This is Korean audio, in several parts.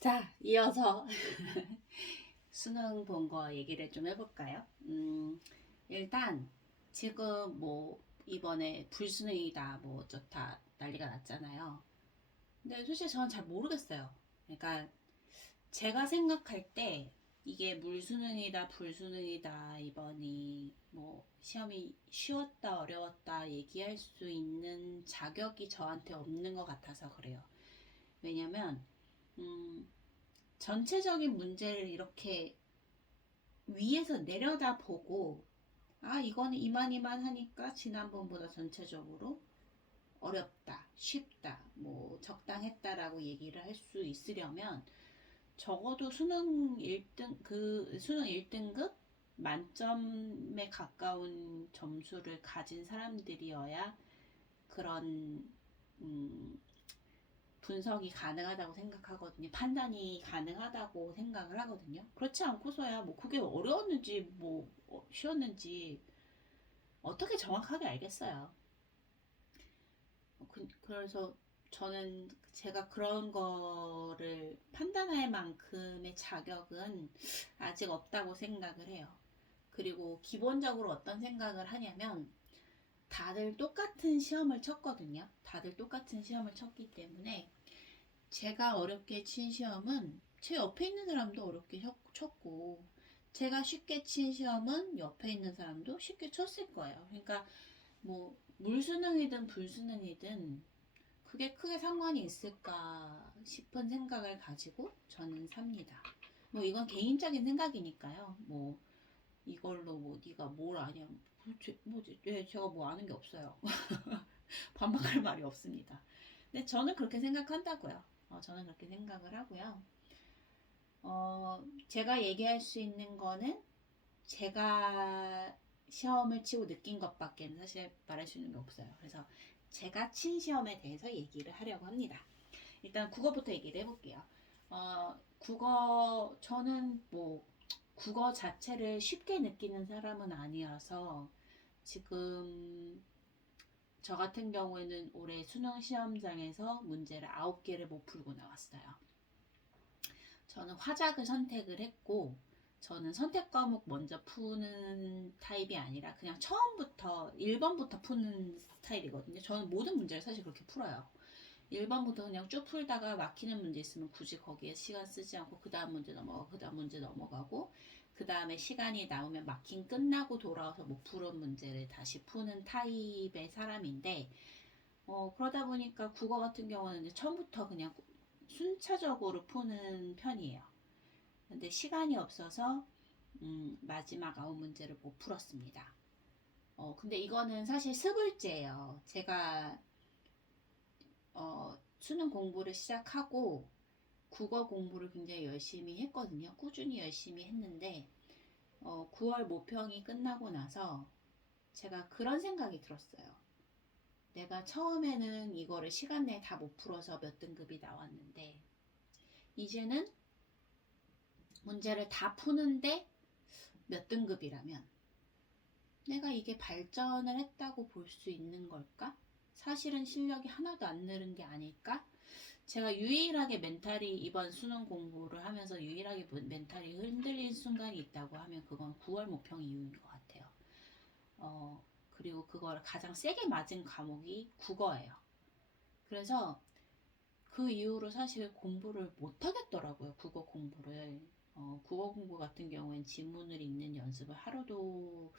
자, 이어서 수능 본 거 얘기를 좀 해볼까요? 일단 지금 뭐 이번에 불수능이다 뭐 어쩌다 난리가 났잖아요. 근데 솔직히 저는 잘 모르겠어요. 그러니까 제가 생각할 때 이게 물수능이다 불수능이다 이번이 뭐 시험이 쉬웠다 어려웠다 얘기할 수 있는 자격이 저한테 없는 것 같아서 그래요. 왜냐면 음, 전체적인 문제를 이렇게 위에서 내려다 보고 아 이거는 이만 하니까 지난번보다 전체적으로 어렵다, 쉽다, 뭐 적당했다라고 얘기를 할 수 있으려면 적어도 수능 1등 수능 1등급 만점에 가까운 점수를 가진 사람들이어야 그런 음, 분석이 가능하다고 생각하거든요. 판단이 가능하다고 생각을 하거든요. 그렇지 않고서야 뭐 그게 어려웠는지 뭐 쉬웠는지 어떻게 정확하게 알겠어요. 그래서 저는 제가 그런 거를 판단할 만큼의 자격은 아직 없다고 생각을 해요. 그리고 기본적으로 어떤 생각을 하냐면 다들 똑같은 시험을 쳤거든요. 다들 똑같은 시험을 쳤기 때문에 제가 어렵게 친 시험은 제 옆에 있는 사람도 어렵게 쳤고 제가 쉽게 친 시험은 옆에 있는 사람도 쉽게 쳤을 거예요. 그러니까 뭐 물수능이든 불수능이든 그게 크게 상관이 있을까 싶은 생각을 가지고 저는 삽니다. 뭐 이건 개인적인 생각이니까요. 뭐 이걸로 뭐 네가 뭘 아냐 뭐지? 예, 제가 뭐 아는 게 없어요. 반박할 말이 없습니다. 근데 저는 그렇게 생각한다고요. 저는 그렇게 생각을 하고요. 제가 얘기할 수 있는 거는 제가 시험을 치고 느낀 것밖에 사실 말할 수 있는 게 없어요. 그래서 제가 친 시험에 대해서 얘기를 하려고 합니다. 일단 국어부터 얘기를 해볼게요. 국어, 저는 뭐, 국어 자체를 쉽게 느끼는 사람은 아니어서 지금 저 같은 경우에는 올해 수능 시험장에서 문제를 9개를 못 풀고 나왔어요. 저는 화작을 선택을 했고, 저는 선택 과목 먼저 푸는 타입이 아니라 그냥 처음부터 1번부터 푸는 스타일이거든요. 저는 모든 문제를 사실 그렇게 풀어요. 1번부터 그냥 쭉 풀다가 막히는 문제 있으면 굳이 거기에 시간 쓰지 않고 그 다음 문제 넘어가고 그 다음 문제 넘어가고 그 다음에 시간이 나오면 막힌 끝나고 돌아와서 못 푸는 문제를 다시 푸는 타입의 사람인데 그러다 보니까 국어 같은 경우는 이제 처음부터 그냥 순차적으로 푸는 편이에요. 근데 시간이 없어서 마지막 9문제를 못 풀었습니다. 근데 이거는 사실 스불제예요. 제가 수능 공부를 시작하고 국어 공부를 굉장히 열심히 했거든요. 꾸준히 열심히 했는데 9월 모평이 끝나고 나서 제가 그런 생각이 들었어요. 내가 처음에는 이거를 시간 내에 다 못 풀어서 몇 등급이 나왔는데 이제는 문제를 다 푸는데 몇 등급이라면 내가 이게 발전을 했다고 볼 수 있는 걸까? 사실은 실력이 하나도 안 늘은 게 아닐까? 제가 유일하게 멘탈이 이번 수능 공부를 하면서 유일하게 멘탈이 흔들린 순간이 있다고 하면 그건 9월 모평 이후인 것 같아요. 그리고 그걸 가장 세게 맞은 과목이 국어예요. 그래서 그 이후로 사실 공부를 못 하겠더라고요. 국어 공부를. 국어 공부 같은 경우엔 지문을 읽는 연습을 하루도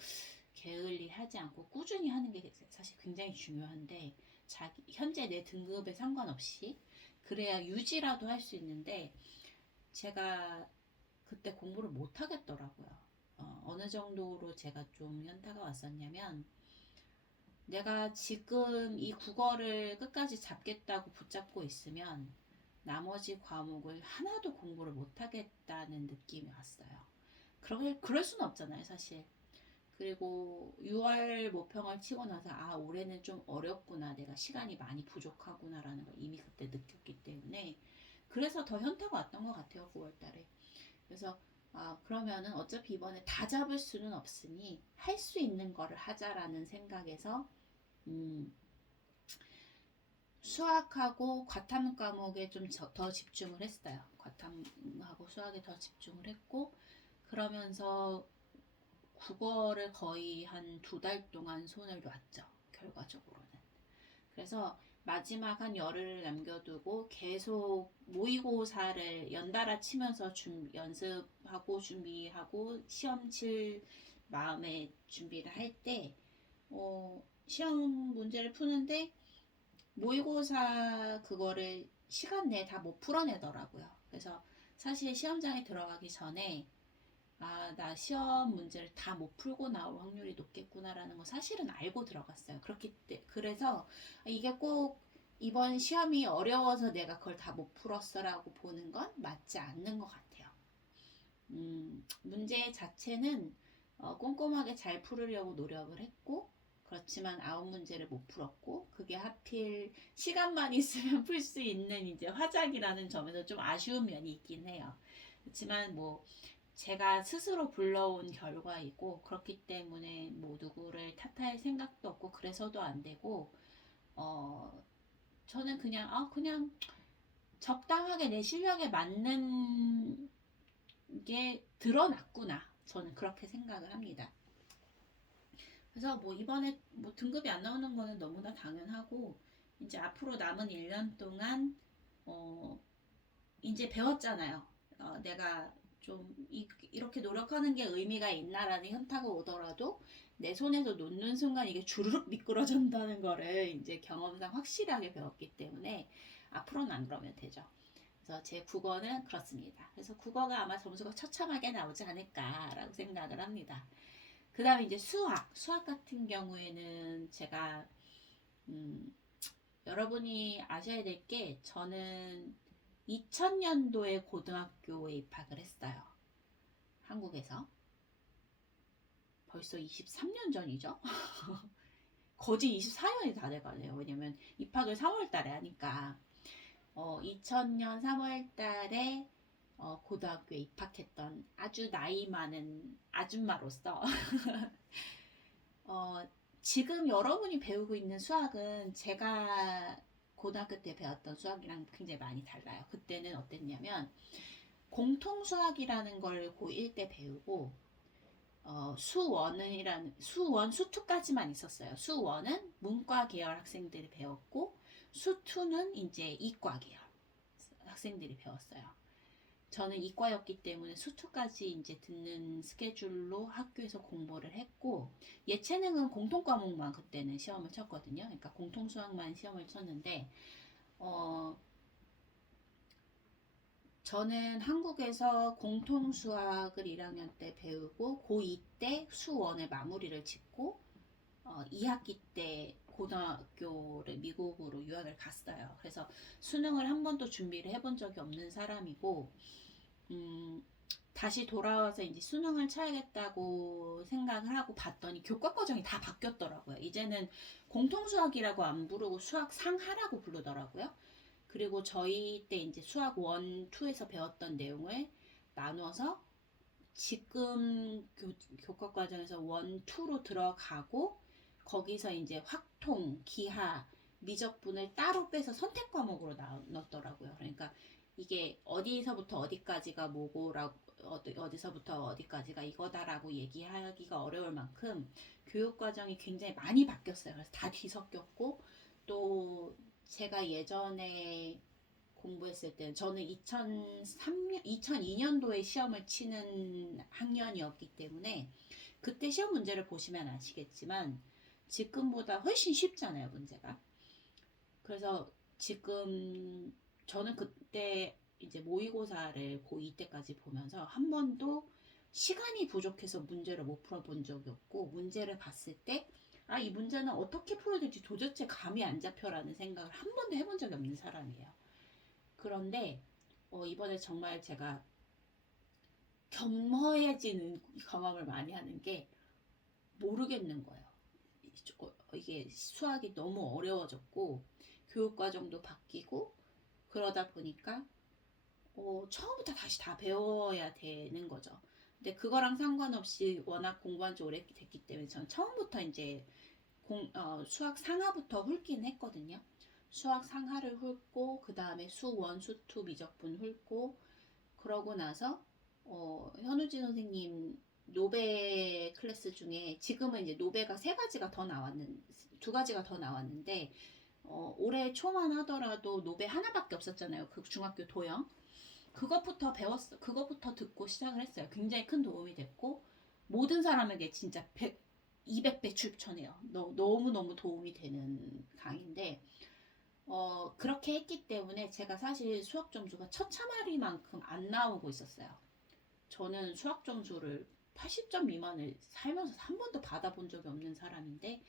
게을리 하지 않고 꾸준히 하는 게 사실 굉장히 중요한데 현재 내 등급에 상관없이 그래야 유지라도 할 수 있는데 제가 그때 공부를 못 하겠더라고요. 어느 정도로 제가 좀 현타가 왔었냐면 내가 지금 이 국어를 끝까지 잡겠다고 붙잡고 있으면 나머지 과목을 하나도 공부를 못 하겠다는 느낌이 왔어요. 그럴 수는 없잖아요, 사실. 그리고 6월 모평을 치고 나서 올해는 좀 어렵구나. 내가 시간이 많이 부족하구나라는 걸 이미 그때 느꼈기 때문에 그래서 더 현타가 왔던 것 같아요, 9월 달에. 그래서 그러면은 어차피 이번에 다 잡을 수는 없으니 할 수 있는 거를 하자라는 생각에서 음, 수학하고 과탐 과목에 좀 더 집중을 했어요. 과탐하고 수학에 더 집중을 했고, 그러면서 국어를 거의 한 2달 동안 손을 놨죠. 결과적으로는. 그래서 마지막 한 열흘을 남겨두고 계속 모의고사를 연달아 치면서 연습하고 준비하고 시험 칠 마음에 준비를 할 때, 시험 문제를 푸는데 모의고사 그거를 시간 내에 다 못 풀어내더라고요. 그래서 사실 시험장에 들어가기 전에 나 시험 문제를 다 못 풀고 나올 확률이 높겠구나라는 거 사실은 알고 들어갔어요. 그래서 이게 꼭 이번 시험이 어려워서 내가 그걸 다 못 풀었어라고 보는 건 맞지 않는 것 같아요. 문제 자체는 꼼꼼하게 잘 풀으려고 노력을 했고, 그렇지만 9문제를 못 풀었고, 그게 하필 시간만 있으면 풀 수 있는 이제 화작이라는 점에서 좀 아쉬운 면이 있긴 해요. 그렇지만 뭐 제가 스스로 불러온 결과이고, 그렇기 때문에 뭐 누구를 탓할 생각도 없고 그래서도 안 되고, 저는 그냥 적당하게 내 실력에 맞는 게 드러났구나. 저는 그렇게 생각을 합니다. 그래서 뭐 이번에 뭐 등급이 안 나오는 거는 너무나 당연하고, 이제 앞으로 남은 1년 동안 이제 배웠잖아요. 내가 좀 이렇게 노력하는 게 의미가 있나라는 현타가 오더라도 내 손에서 놓는 순간 이게 주르륵 미끄러진다는 거를 이제 경험상 확실하게 배웠기 때문에 앞으로는 안 그러면 되죠. 그래서 제 국어는 그렇습니다. 그래서 국어가 아마 점수가 처참하게 나오지 않을까라고 생각을 합니다. 그 다음에 이제 수학 같은 경우에는 제가 여러분이 아셔야 될 게, 저는 2000년도에 고등학교에 입학을 했어요. 한국에서. 벌써 23년 전이죠? 거진 24년이 다 돼가네요. 왜냐면 입학을 3월 달에 하니까. 2000년 3월 달에 고등학교에 입학했던 아주 나이 많은 아줌마로서 지금 여러분이 배우고 있는 수학은 제가 고등학교 때 배웠던 수학이랑 굉장히 많이 달라요. 그때는 어땠냐면 공통수학이라는 걸 고1 때 배우고, 수원, 수2까지만 있었어요. 수1은 문과 계열 학생들이 배웠고, 수2는 이제 이과 계열 학생들이 배웠어요. 저는 이과였기 때문에 수2까지 이제 듣는 스케줄로 학교에서 공부를 했고, 예체능은 공통 과목만 그때는 시험을 쳤거든요. 그러니까 공통 수학만 시험을 쳤는데, 저는 한국에서 공통 수학을 1학년 때 배우고 고2 때 수1의 마무리를 짓고 2학기 때 고등학교를 미국으로 유학을 갔어요. 그래서 수능을 한 번도 준비를 해본 적이 없는 사람이고, 다시 돌아와서 이제 수능을 쳐야겠다고 생각을 하고 봤더니 교과 과정이 다 바뀌었더라고요. 이제는 공통 수학이라고 안 부르고 수학 상하라고 부르더라고요. 그리고 저희 때 이제 수학 1, 2에서 배웠던 내용을 나눠서 지금 교과 과정에서 1, 2로 들어가고, 거기서 이제 확통, 기하, 미적분을 따로 빼서 선택 과목으로 넣었더라고요. 그러니까 이게 어디서부터 어디까지가 뭐고라고, 어디서부터 어디까지가 이거다라고 얘기하기가 어려울 만큼 교육 과정이 굉장히 많이 바뀌었어요. 그래서 다 뒤섞였고, 또 제가 예전에 공부했을 때는 저는 2002년도에 시험을 치는 학년이었기 때문에 그때 시험 문제를 보시면 아시겠지만 지금보다 훨씬 쉽잖아요, 문제가. 그래서 지금 저는 그때 이제 모의고사를 고2 때까지 보면서 한 번도 시간이 부족해서 문제를 못 풀어본 적이 없고, 문제를 봤을 때 이 문제는 어떻게 풀어야 될지 도대체 감이 안 잡혀라는 생각을 한 번도 해본 적이 없는 사람이에요. 그런데 이번에 정말 제가 겸허해지는 경험을 많이 하는 게, 모르겠는 거예요. 이게 수학이 너무 어려워졌고 교육과정도 바뀌고 그러다 보니까 처음부터 다시 다 배워야 되는 거죠. 근데 그거랑 상관없이 워낙 공부한 지 오래 됐기 때문에 저는 처음부터 이제 수학 상하부터 훑긴 했거든요. 수학 상하를 훑고 그 다음에 수1, 수2 미적분 훑고 그러고 나서 현우진 선생님 노베 클래스 중에 지금은 이제 노베가 두 가지가 더 나왔는데 올해 초만 하더라도 노베 하나밖에 없었잖아요. 그 중학교 도형. 그것부터 듣고 시작을 했어요. 굉장히 큰 도움이 됐고 모든 사람에게 진짜 200배 추천해요. 너무너무 도움이 되는 강의인데 그렇게 했기 때문에 제가 사실 수학 점수가 처참하리만큼 안 나오고 있었어요. 저는 수학 점수를 80점 미만을 살면서 한 번도 받아본 적이 없는 사람인데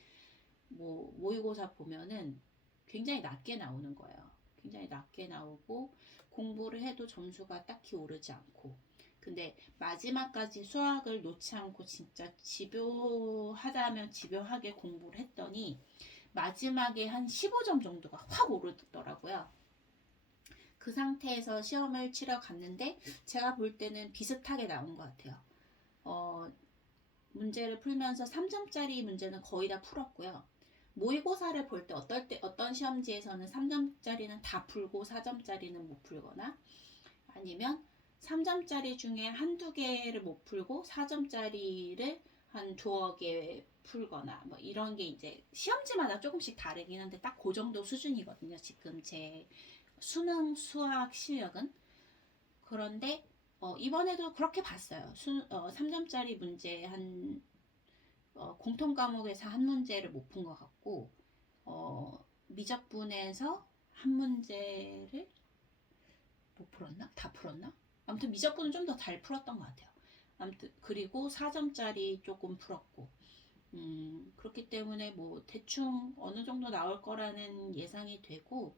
모의고사 보면은 굉장히 낮게 나오는 거예요. 굉장히 낮게 나오고 공부를 해도 점수가 딱히 오르지 않고 근데 마지막까지 수학을 놓지 않고 진짜 집요하다면 집요하게 공부를 했더니 마지막에 한 15점 정도가 확 오르더라고요. 그 상태에서 시험을 치러 갔는데 제가 볼 때는 비슷하게 나온 것 같아요. 문제를 풀면서 3점짜리 문제는 거의 다 풀었고요. 모의고사를 볼 때 어떤 시험지에서는 3점짜리는 다 풀고 4점짜리는 못 풀거나 아니면 3점짜리 중에 한두 개를 못 풀고 4점짜리를 한 두어 개 풀거나 뭐 이런 게 이제 시험지마다 조금씩 다르긴 한데 딱 그 정도 수준이거든요. 지금 제 수능 수학 실력은. 그런데 이번에도 그렇게 봤어요. 3점짜리 문제 공통 과목에서 한 문제를 못 푼 것 같고 미적분에서 한 문제를 못 풀었나? 다 풀었나? 아무튼 미적분은 좀 더 잘 풀었던 것 같아요. 아무튼 그리고 4점짜리 조금 풀었고 그렇기 때문에 뭐 대충 어느 정도 나올 거라는 예상이 되고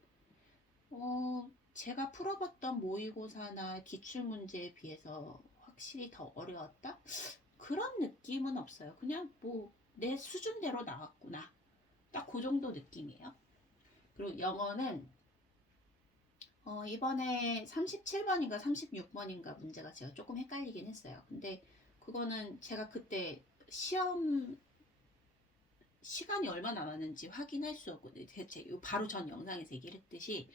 제가 풀어봤던 모의고사나 기출문제에 비해서 확실히 더 어려웠다? 그런 느낌은 없어요. 그냥 뭐 내 수준대로 나왔구나. 딱 그 정도 느낌이에요. 그리고 영어는 이번에 37번인가 36번인가 문제가 제가 조금 헷갈리긴 했어요. 근데 그거는 제가 그때 시험 시간이 얼마 남았는지 확인할 수 없고 대체 바로 전 영상에서 얘기를 했듯이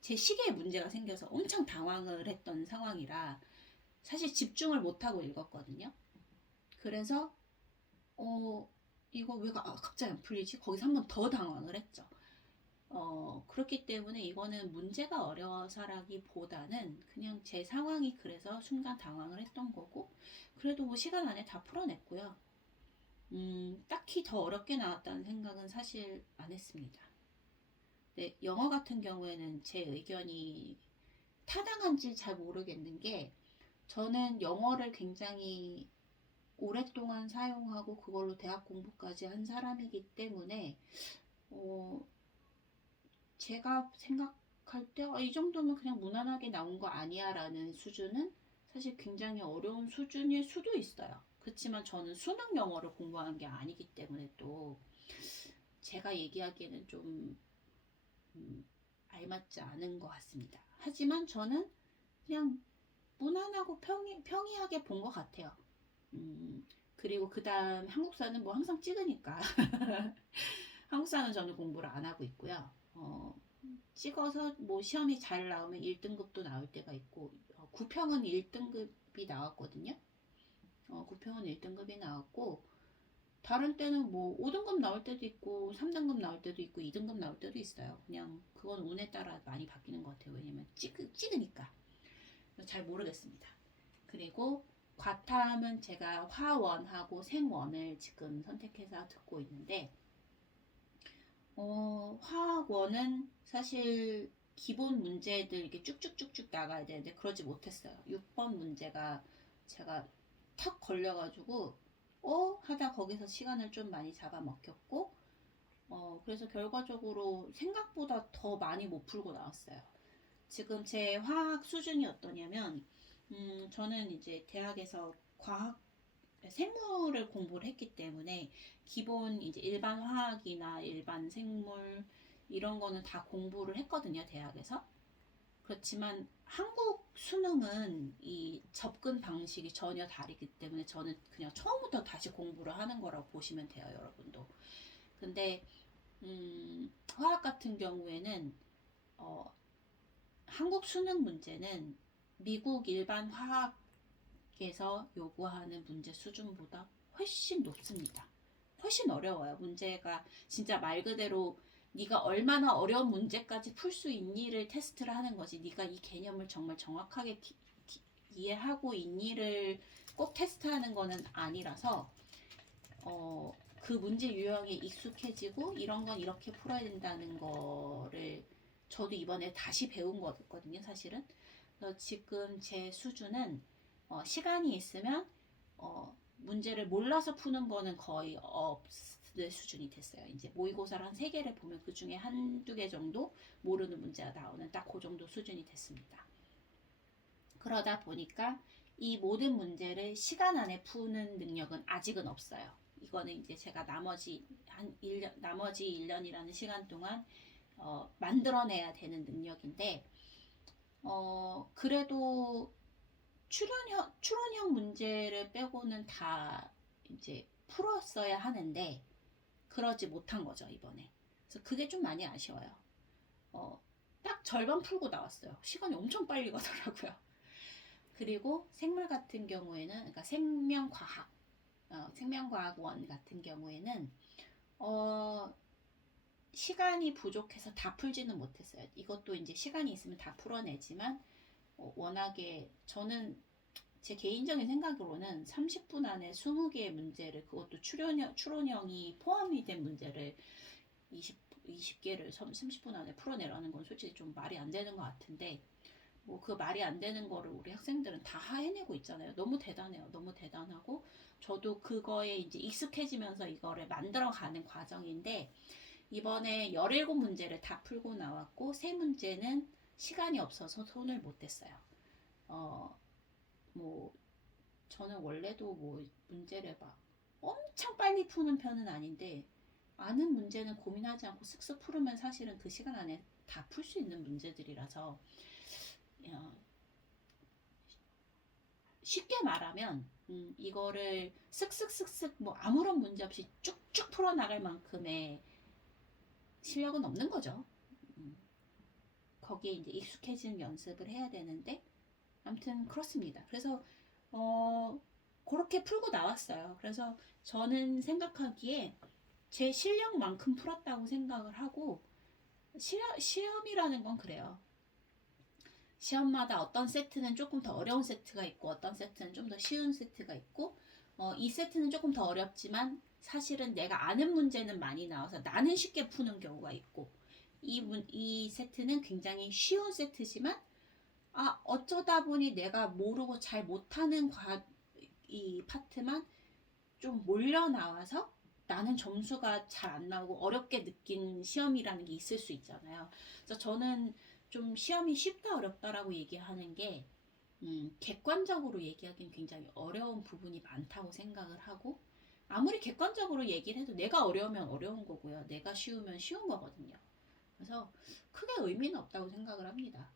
제 시계에 문제가 생겨서 엄청 당황을 했던 상황이라 사실 집중을 못하고 읽었거든요. 그래서 이거 왜 갑자기 안 풀리지? 거기서 한 번 더 당황을 했죠. 그렇기 때문에 이거는 문제가 어려워서라기보다는 그냥 제 상황이 그래서 순간 당황을 했던 거고 그래도 뭐 시간 안에 다 풀어냈고요. 딱히 더 어렵게 나왔다는 생각은 사실 안 했습니다. 네, 영어 같은 경우에는 제 의견이 타당한지 잘 모르겠는 게 저는 영어를 굉장히 오랫동안 사용하고 그걸로 대학 공부까지 한 사람이기 때문에 제가 생각할 때 이 정도면 그냥 무난하게 나온 거 아니야 라는 수준은 사실 굉장히 어려운 수준일 수도 있어요. 그렇지만 저는 수능 영어를 공부한 게 아니기 때문에 또 제가 얘기하기에는 좀 알맞지 않은 것 같습니다. 하지만 저는 그냥 무난하고 평이하게 본 것 같아요. 그리고 그 다음 한국사는 뭐 항상 찍으니까 한국사는 저는 공부를 안 하고 있고요. 찍어서 뭐 시험이 잘 나오면 1등급도 나올 때가 있고 9평은 1등급이 나왔거든요. 9평은 1등급이 나왔고 다른 때는 뭐 5등급 나올 때도 있고 3등급 나올 때도 있고 2등급 나올 때도 있어요. 그냥 그건 운에 따라 많이 바뀌는 것 같아요. 왜냐면 찍으니까 잘 모르겠습니다. 그리고 과탐은 제가 화원하고 생원을 지금 선택해서 듣고 있는데 화학원은 사실 기본 문제들 이렇게 쭉쭉쭉쭉 나가야 되는데 그러지 못했어요. 6번 문제가 제가 탁 걸려가지고 하다 거기서 시간을 좀 많이 잡아먹혔고 그래서 결과적으로 생각보다 더 많이 못 풀고 나왔어요. 지금 제 화학 수준이 어떠냐면 저는 이제 대학에서 생물을 공부를 했기 때문에 기본 이제 일반 화학이나 일반 생물 이런 거는 다 공부를 했거든요, 대학에서. 그렇지만 한국 수능은 이 접근 방식이 전혀 다르기 때문에 저는 그냥 처음부터 다시 공부를 하는 거라고 보시면 돼요, 여러분도. 근데 화학 같은 경우에는 한국 수능 문제는 미국 일반 화학에서 요구하는 문제 수준보다 훨씬 높습니다. 훨씬 어려워요. 문제가 진짜 말 그대로 네가 얼마나 어려운 문제까지 풀 수 있니를 테스트를 하는 거지. 네가 이 개념을 정말 정확하게 이해하고 있니를 꼭 테스트하는 거는 아니라서 그 문제 유형에 익숙해지고 이런 건 이렇게 풀어야 된다는 거를 저도 이번에 다시 배운 거거든요, 사실은. 그래서 지금 제 수준은 시간이 있으면 문제를 몰라서 푸는 거는 거의 없을 수준이 됐어요. 이제 모의고사를 한 3개를 보면 그 중에 한두 개 정도 모르는 문제가 나오는 딱 그 정도 수준이 됐습니다. 그러다 보니까 이 모든 문제를 시간 안에 푸는 능력은 아직은 없어요. 이거는 이제 제가 나머지 1년이라는 시간 동안 만들어내야 되는 능력인데, 그래도 추론형 문제를 빼고는 다 이제 풀었어야 하는데, 그러지 못한 거죠, 이번에. 그래서 그게 좀 많이 아쉬워요. 딱 절반 풀고 나왔어요. 시간이 엄청 빨리 가더라고요. 그리고 생물 같은 경우에는, 그러니까 생명과학원 같은 경우에는, 시간이 부족해서 다 풀지는 못했어요. 이것도 이제 시간이 있으면 다 풀어내지만, 워낙에 저는 제 개인적인 생각으로는 30분 안에 20개의 문제를, 그것도 추론형이 포함이 된 문제를 20개를 30분 안에 풀어내라는 건 솔직히 좀 말이 안 되는 것 같은데, 뭐 그 말이 안 되는 거를 우리 학생들은 다 해내고 있잖아요. 너무 대단해요. 너무 대단하고 저도 그거에 이제 익숙해지면서 이거를 만들어가는 과정인데, 이번에 17문제를 다 풀고 나왔고 3문제는 시간이 없어서 손을 못 댔어요. 뭐 저는 원래도 뭐 문제를 막 엄청 빨리 푸는 편은 아닌데, 아는 문제는 고민하지 않고 쓱쓱 풀으면 사실은 그 시간 안에 다 풀 수 있는 문제들이라서, 쉽게 말하면 이거를 쓱쓱쓱쓱 뭐 아무런 문제 없이 쭉쭉 풀어나갈 만큼의 실력은 없는 거죠. 거기에 이제 익숙해지는 연습을 해야 되는데, 아무튼 그렇습니다. 그래서 그렇게 풀고 나왔어요. 그래서 저는 생각하기에 제 실력만큼 풀었다고 생각을 하고, 시험이라는 건 그래요. 시험마다 어떤 세트는 조금 더 어려운 세트가 있고 어떤 세트는 좀 더 쉬운 세트가 있고, 이 세트는 조금 더 어렵지만 사실은 내가 아는 문제는 많이 나와서 나는 쉽게 푸는 경우가 있고, 이 세트는 굉장히 쉬운 세트지만 어쩌다 보니 내가 모르고 잘 못하는 이 파트만 좀 몰려 나와서 나는 점수가 잘 안 나오고 어렵게 느낀 시험이라는 게 있을 수 있잖아요. 그래서 저는 좀 시험이 쉽다 어렵다라고 얘기하는 게, 객관적으로 얘기하기는 굉장히 어려운 부분이 많다고 생각을 하고, 아무리 객관적으로 얘기를 해도 내가 어려우면 어려운 거고요. 내가 쉬우면 쉬운 거거든요. 그래서 크게 의미는 없다고 생각을 합니다.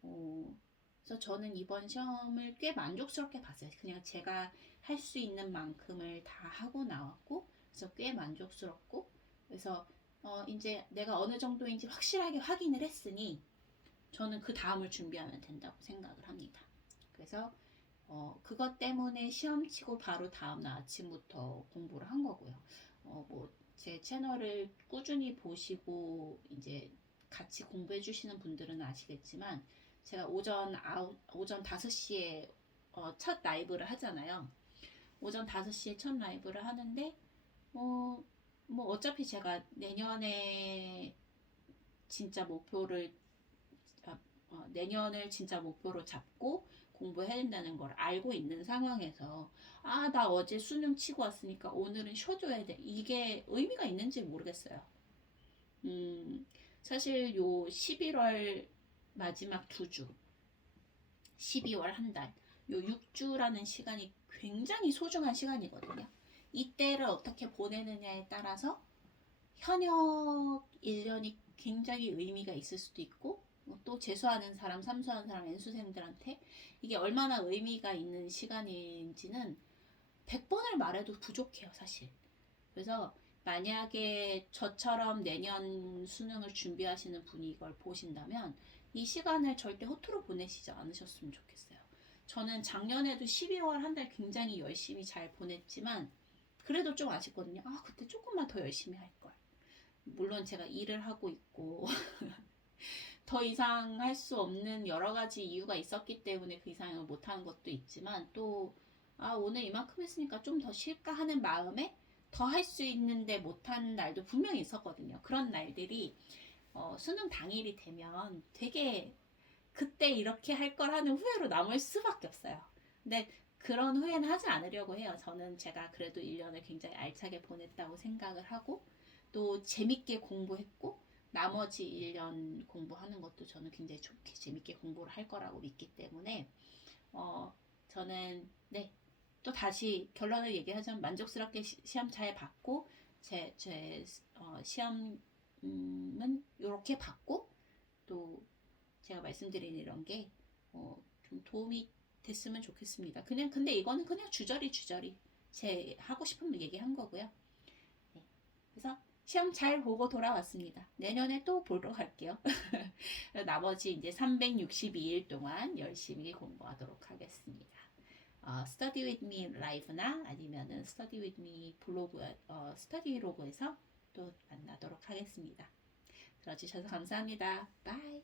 그래서 저는 이번 시험을 꽤 만족스럽게 봤어요. 그냥 제가 할 수 있는 만큼을 다 하고 나왔고, 그래서 꽤 만족스럽고, 그래서 이제 내가 어느 정도인지 확실하게 확인을 했으니 저는 그 다음을 준비하면 된다고 생각을 합니다. 그래서 그것 때문에 시험 치고 바로 다음날 아침부터 공부를 한 거고요. 뭐 제 채널을 꾸준히 보시고 이제 같이 공부해 주시는 분들은 아시겠지만, 제가 오전 5시에 첫 라이브를 하잖아요. 오전 5시에 첫 라이브를 하는데, 뭐 어차피 제가 내년에 진짜 목표를 내년을 진짜 목표로 잡고 공부해야 된다는 걸 알고 있는 상황에서, 나 어제 수능 치고 왔으니까 오늘은 쉬어줘야 돼, 이게 의미가 있는지 모르겠어요. 사실 요 11월 마지막 2주, 12월 한 달, 요 6주라는 시간이 굉장히 소중한 시간이거든요. 이때를 어떻게 보내느냐에 따라서 현역 1년이 굉장히 의미가 있을 수도 있고, 또 재수하는 사람, 삼수하는 사람, N수생들한테 이게 얼마나 의미가 있는 시간인지는 100번을 말해도 부족해요, 사실. 그래서 만약에 저처럼 내년 수능을 준비하시는 분이 이걸 보신다면 이 시간을 절대 허투루 보내시지 않으셨으면 좋겠어요. 저는 작년에도 12월 한 달 굉장히 열심히 잘 보냈지만 그래도 좀 아쉽거든요. 아, 그때 조금만 더 열심히 할 걸. 물론 제가 일을 하고 있고 더 이상 할 수 없는 여러 가지 이유가 있었기 때문에 그 이상을 못하는 것도 있지만 또 오늘 이만큼 했으니까 좀 더 쉴까 하는 마음에 더 할 수 있는데 못한 날도 분명히 있었거든요. 그런 날들이 수능 당일이 되면 되게 그때 이렇게 할 걸 하는 후회로 남을 수밖에 없어요. 근데 그런 후회는 하지 않으려고 해요. 저는 제가 그래도 1년을 굉장히 알차게 보냈다고 생각을 하고 또 재밌게 공부했고 나머지 1년 공부하는 것도 저는 굉장히 좋게 재밌게 공부를 할 거라고 믿기 때문에 어, 저는 네, 또 다시 결론을 얘기하자면 만족스럽게 시험 잘 봤고 제 시험은 이렇게 봤고 또 제가 말씀드린 이런 게 좀 도움이 됐으면 좋겠습니다. 그냥 근데 이거는 그냥 주저리 제 하고 싶은 얘기 한 거고요. 네. 그래서 시험 잘 보고 돌아왔습니다. 내년에 또 보러 갈게요. 나머지 이제 362일 동안 열심히 공부하도록 하겠습니다. Study with me 라이브나 아니면은 Study with me 블로그, 스터디로그에서 또 만나도록 하겠습니다. 들어주셔서 감사합니다. 바이.